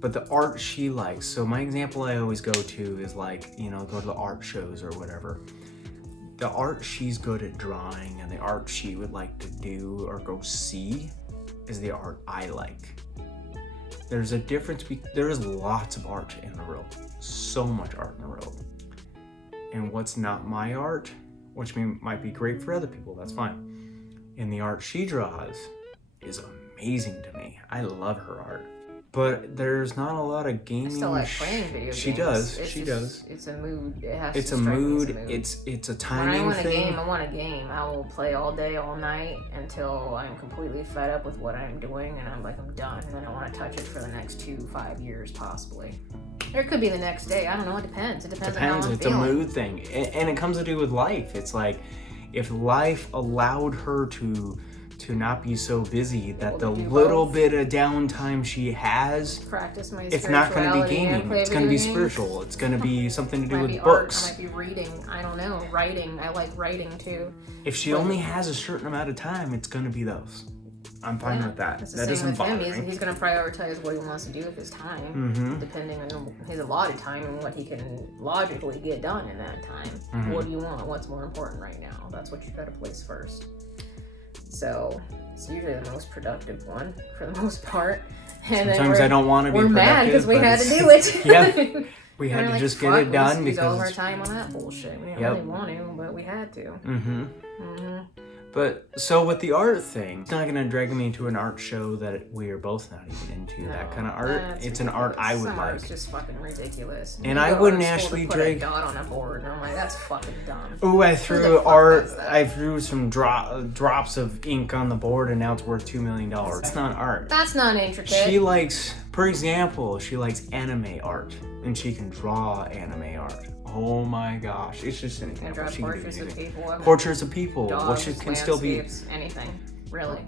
But the art she likes, so my example I always go to is like, go to the art shows or whatever. The art she's good at drawing and the art she would like to do or go see is the art I like. There's a difference, there is lots of art in the world, so much art in the world. And what's not my art, which might be great for other people, that's fine. And the art she draws is amazing to me. I love her art. But there's not a lot of gaming. I still like playing video games. She does. It's a mood. It has It's to a strike me as mood. a mood. It's a When timing I want a thing. game, I want a game. I will play all day, all night until I'm completely fed up with what I'm doing and I'm done. And then I want to touch it for the next 2-5 years, possibly. Or it could be the next day. I don't know. It depends. It depends on how I'm It's feeling. a mood thing, and it comes to do with life. It's like if life allowed her to not be so busy, that the do little both. bit of downtime she has, Practice my it's not going to be spirituality and gaming. play It's going to be video games. spiritual. It's going to be something to do Might with be books. art. I might be reading. I don't know. Writing. I like writing too. If she only has a certain amount of time, it's going to be those. I'm fine with that. It's the That same doesn't with bother him. me. He's going to prioritize what he wants to do with his time, depending on his allotted time and what he can logically get done in that time. What do you want? What's more important right now? That's what you got to place first. So it's usually the most productive one for the most part. And Sometimes I don't want to be we're mad productive, because we but had to it's- do it. Yeah. We We're had to like, just get fuck, it done we just used all of our because time on that bullshit. We didn't Yep. really want to, but we had to. But so with the art thing, it's not gonna drag me into an art show that we are both not even into. That kind of art. It's ridiculous. An art I would like. It's just fucking ridiculous. And I wouldn't actually drag a dot on a board, and I'm like, that's fucking dumb. Oh, I threw art. I threw some drops of ink on the board, and now it's worth $2 million. That's not art. That's not intricate. She likes, for example, she likes anime art, and she can draw anime art. Oh my gosh, it's just an example. Draw portraits of people. Portraits of people, dogs, which can still be anything, really.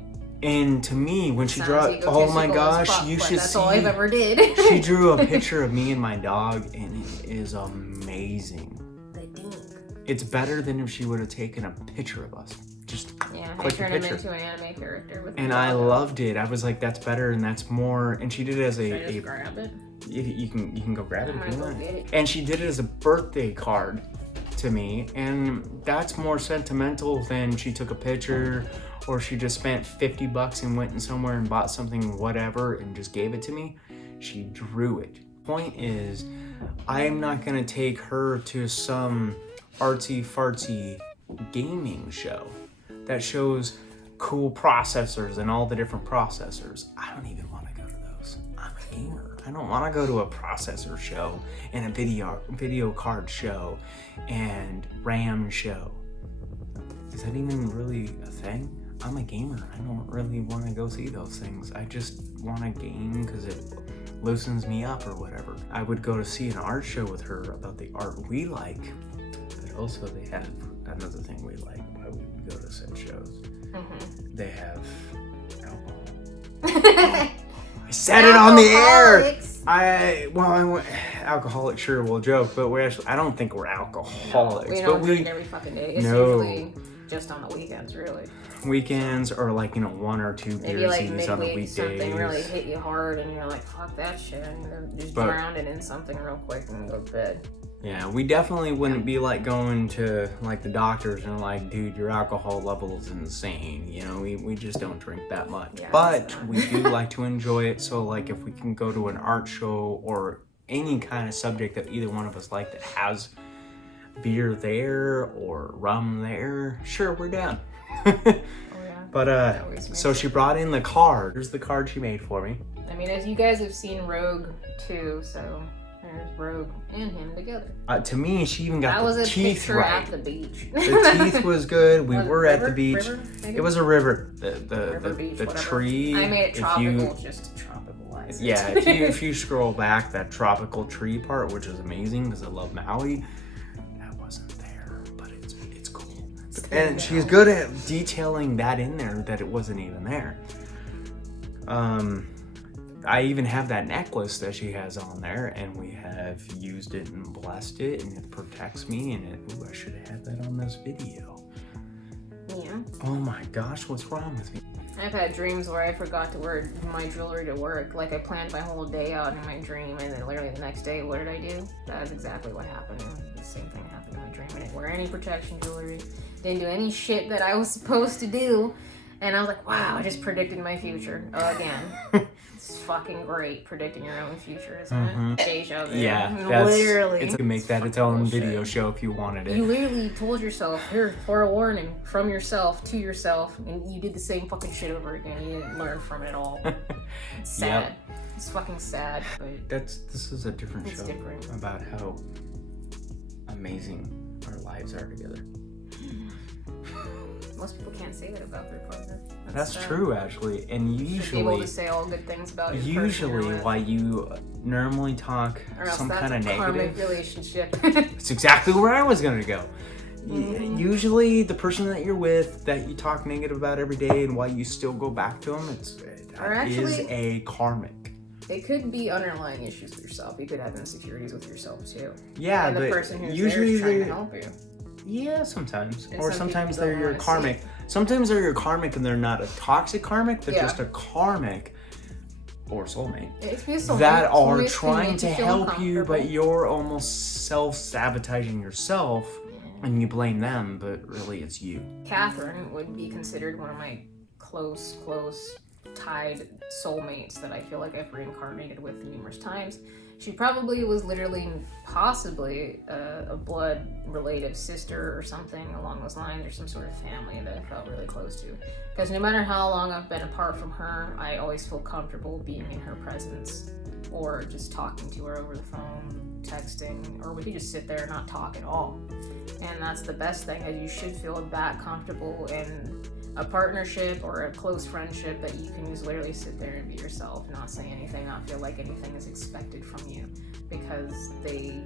And to me, when she drew, oh my gosh, you should see. That's all I've ever did. She drew a picture of me and my dog, and it is amazing. The dink. It's better than if she would have taken a picture of us. Just click turn the picture. Him into an anime character. With and I loved it. I was like, that's better, and that's more. And she did it as Should I just grab it? You can go grab it if you want. It. And she did it as a birthday card to me, and that's more sentimental than she took a picture or she just spent $50 and went in somewhere and bought something whatever and just gave it to me. She drew it. Point is, I am not gonna take her to some artsy fartsy gaming show that shows cool processors and all the different processors. I don't even want to go to those. I'm a gamer. I don't want to go to a processor show and a video card show and RAM show. Is that even really a thing? I'm a gamer. I don't really want to go see those things. I just want to game because it loosens me up or whatever. I would go to see an art show with her about the art we like, but also they have another thing we like. Why we would go to said shows? Mm-hmm. They have alcohol. I said it on the air. Alcoholic sure will joke, but I don't think we're alcoholics. We don't drink every fucking day. It's usually just on the weekends, really. Weekends or 1 or 2 beers on the weekdays. Something really hit you hard and you're like, fuck that shit. And just drown it in something real quick and go to bed. Yeah, we definitely wouldn't be going to the doctors and dude, your alcohol level is insane. We just don't drink that much. Yeah, but we do like to enjoy it. So if we can go to an art show or any kind of subject that either one of us like that has beer there or rum there, sure, we're down. But so she brought in the card. Here's the card she made for me. I mean, as you guys have seen Rogue too, so there's Rogue and him together. To me, she even got the teeth right. That was a picture at the beach. The teeth was good. We were at the beach. River, it was a river. Beach, the tree. I made it tropical just to tropicalize it. Yeah, if you scroll back, that tropical tree part, which is amazing because I love Maui, that wasn't there, but it's cool. And she's good at detailing that in there that it wasn't even there. I even have that necklace that she has on there, and we have used it and blessed it, and it protects me, and I should have had that on this video. Yeah. Oh my gosh, what's wrong with me? I've had dreams where I forgot to wear my jewelry to work. I planned my whole day out in my dream, and then literally the next day, what did I do? That's exactly what happened. The same thing happened in my dream. I didn't wear any protection jewelry, didn't do any shit that I was supposed to do, and I was like, wow, I just predicted my future again. It's fucking great predicting your own future, isn't it? Deja vu. Yeah, literally. You can make that its own video show if you wanted it. You literally told yourself, here, forewarning from yourself to yourself, and you did the same fucking shit over again. You didn't learn from it at all. It's sad. Yep. It's fucking sad. But this is a different show different. About how amazing our lives are together. Most people can't say that about their partner. That's true, actually. And usually, should be able to say all good things about your usually, why you normally talk some kind of negative karmic relationship. It's exactly where I was gonna go. Mm-hmm. Usually, the person that you're with, that you talk negative about every day, and why you still go back to them, is a karmic. It could be underlying issues with yourself. You could have insecurities with yourself too. Yeah, and the person who's usually there is trying to help you. Yeah, sometimes. Or sometimes they're your karmic. Sometimes they're your karmic and they're not a toxic karmic. They're just a karmic or soulmate that are trying to help you, but you're almost self-sabotaging yourself and you blame them, but really it's you. Catherine would be considered one of my close tied soulmates that I feel like I've reincarnated with numerous times. She probably was literally, possibly a blood relative sister or something along those lines, or some sort of family that I felt really close to. Because no matter how long I've been apart from her, I always feel comfortable being in her presence, or just talking to her over the phone, texting, or we could just sit there and not talk at all. And that's the best thing, is you should feel that comfortable in a partnership or a close friendship, that you can just literally sit there and be yourself, not say anything, not feel like anything is expected from you, because they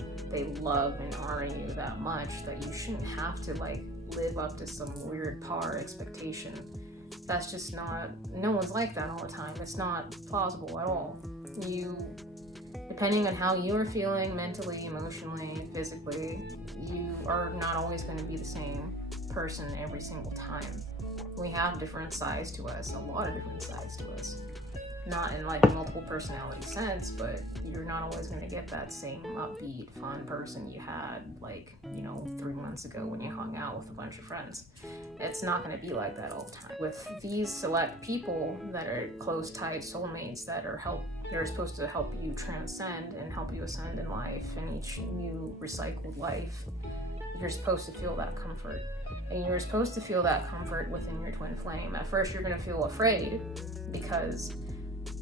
love and honor you that much that you shouldn't have to like live up to some weird par expectation. That's just not, no one's like that all the time. It's not plausible at all. You, depending on how you are feeling mentally, emotionally, physically, you are not always going to be the same person every single time. We have different sides to us, a lot of different sides to us. Not in like a multiple personality sense, but you're not always going to get that same upbeat, fun person you had like, 3 months ago when you hung out with a bunch of friends. It's not going to be like that all the time. With these select people that are close, tight soulmates that they're supposed to help you transcend and help you ascend in life, and each new recycled life, you're supposed to feel that comfort. And you're supposed to feel that comfort within your twin flame. At first, you're going to feel afraid because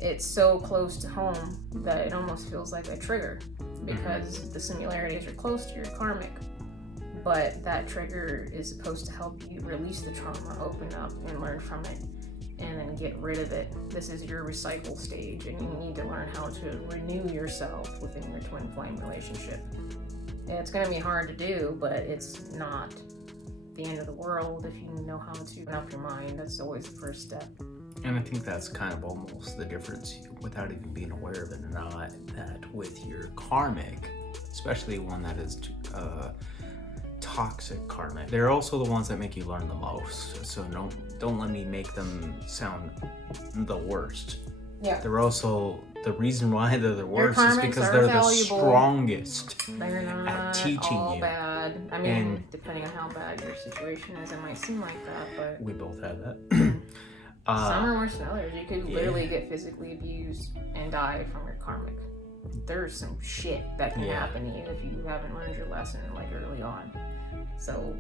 it's so close to home that it almost feels like a trigger, because the similarities are close to your karmic. But that trigger is supposed to help you release the trauma, open up and learn from it, and then get rid of it. This is your recycle stage, and you need to learn how to renew yourself within your twin flame relationship. And it's going to be hard to do, but it's not the end of the world if you know how to open up your mind. That's always the first step. And I think that's kind of almost the difference, without even being aware of it or not, that with your karmic, especially one that is toxic karmic, they're also the ones that make you learn the most. So don't let me make them sound the worst. Yeah. They're also, the reason why they're the worst is because they're the strongest. They're not at teaching all you. Bad. I mean, depending on how bad your situation is, it might seem like that, but We both have that. some are worse than others. You could literally get physically abused and die from your karmic. There's some shit that can happen to you if you haven't learned your lesson like early on. So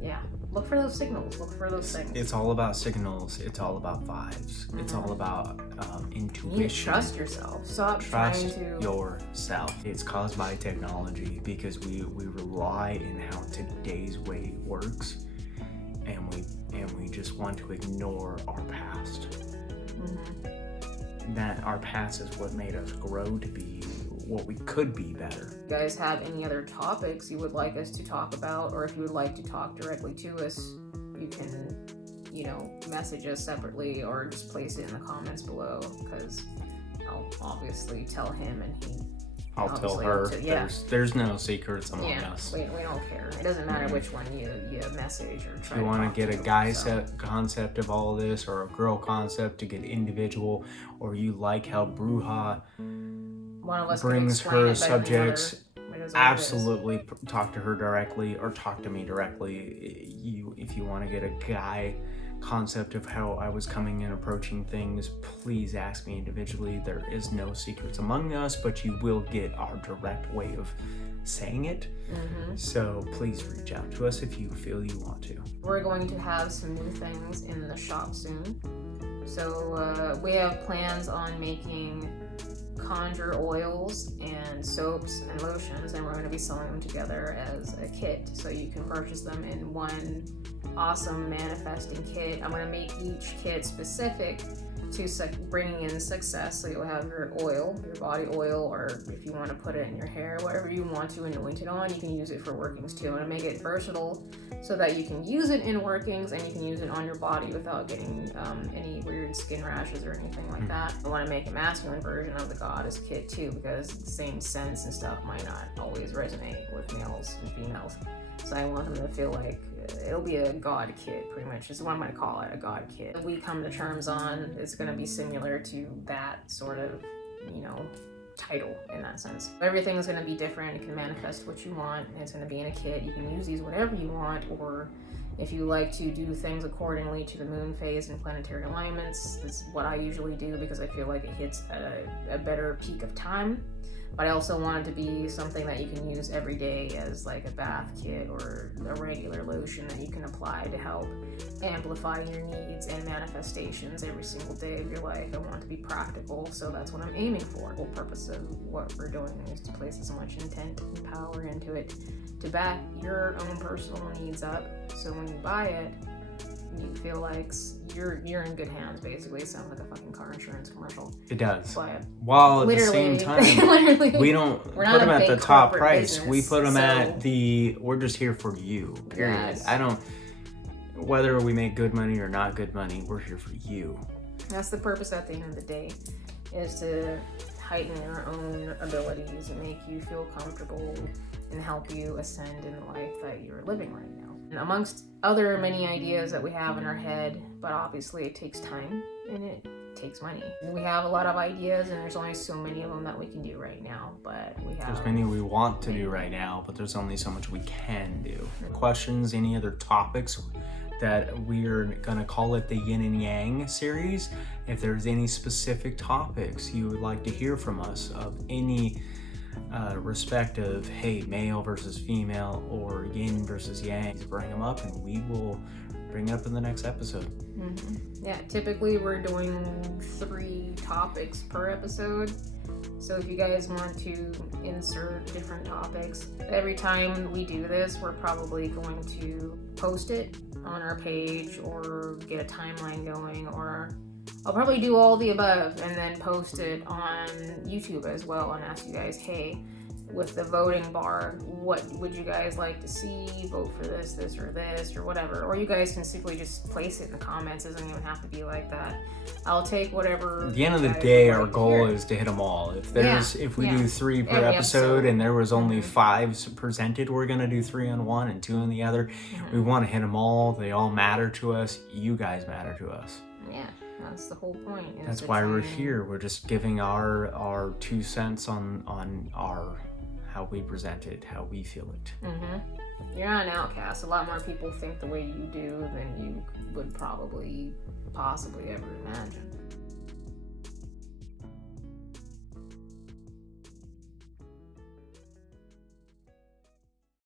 yeah, look for those signals, look for those things. It's all about signals, it's all about vibes, it's all about intuition. You need to trust yourself. Stop trying to yourself. It's caused by technology, because we rely in how today's way works, and we just want to ignore our past. That our past is what made us grow to be what we could be better. If you guys have any other topics you would like us to talk about, or if you would like to talk directly to us, you can, message us separately or just place it in the comments below, because I'll obviously tell him and I'll tell her. There's no secrets among us. We don't care. It doesn't matter which one you message or try. If you want to get a guy concept of all of this, or a girl concept, to get individual, or you like how Bruja one of us brings her subjects, absolutely talk to her directly, or talk to me directly. If you want to get a guy concept of how I was coming and approaching things, please ask me individually. There is no secrets among us, but you will get our direct way of saying it. So please reach out to us if you feel you want to. We're going to have some new things in the shop soon. So we have plans on making conjure oils and soaps and lotions, and we're going to be selling them together as a kit, so you can purchase them in one awesome manifesting kit. I'm going to make each kit specific to bringing in success. So you'll have your oil, your body oil, or if you want to put it in your hair, whatever you want to anoint it on, you can use it for workings too. I'm going to make it versatile so that you can use it in workings and you can use it on your body without getting any weird skin rashes or anything like that. I want to make a masculine version of the goddess kit too, because the same scents and stuff might not always resonate with males and females. So I want them to feel like it'll be a god kit, pretty much is what I'm going to call it, a god kit. We come to terms on, it's going to be similar to that sort of, title in that sense. Everything is going to be different. You can manifest what you want, and it's going to be in a kit. You can use these whatever you want, or if you like to do things accordingly to the moon phase and planetary alignments, this is what I usually do because I feel like it hits at a better peak of time. but I also want it to be something that you can use every day as like a bath kit or a regular lotion that you can apply to help amplify your needs and manifestations every single day of your life. I want it to be practical, so that's what I'm aiming for. The whole purpose of what we're doing is to place as much intent and power into it to back your own personal needs up, so when you buy it, you feel like you're in good hands. Basically, it sounds like a fucking car insurance commercial. It does. But while at the same time, we don't put them at the top price. We put them at we're just here for you, period. Yes. I don't, whether we make good money or not good money, we're here for you. That's the purpose at the end of the day, is to heighten your own abilities and make you feel comfortable and help you ascend in the life that you're living right now. And amongst other many ideas that we have in our head, but obviously it takes time and it takes money. We have a lot of ideas and there's only so many of them that we can do right now, but there's many we want to do right now, but there's only so much we can do. Questions, any other topics that we're gonna call it the yin and yang series. If there's any specific topics you would like to hear from us of any respect of, hey, male versus female or yin versus yang, bring them up and we will bring it up in the next episode. Mm-hmm. Yeah, typically we're doing 3 topics per episode. So if you guys want to insert different topics, every time we do this, we're probably going to post it on our page or get a timeline going, or I'll probably do all the above and then post it on YouTube as well and ask you guys, hey, with the voting bar, what would you guys like to see? Vote for this or whatever. Or you guys can simply just place it in the comments. It doesn't even have to be like that. I'll take whatever. At the end of the day, our goal is to hit them all. If we do 3 per episode and there was only 5 presented, we're gonna do 3 on one and 2 on the other. Mm-hmm. We want to hit them all. They all matter to us. You guys matter to us. Yeah. That's the whole point. That's why we're here. We're just giving our 2 cents on our how we present it, how we feel it. Mm-hmm. You're not an outcast. A lot more people think the way you do than you would probably possibly ever imagine.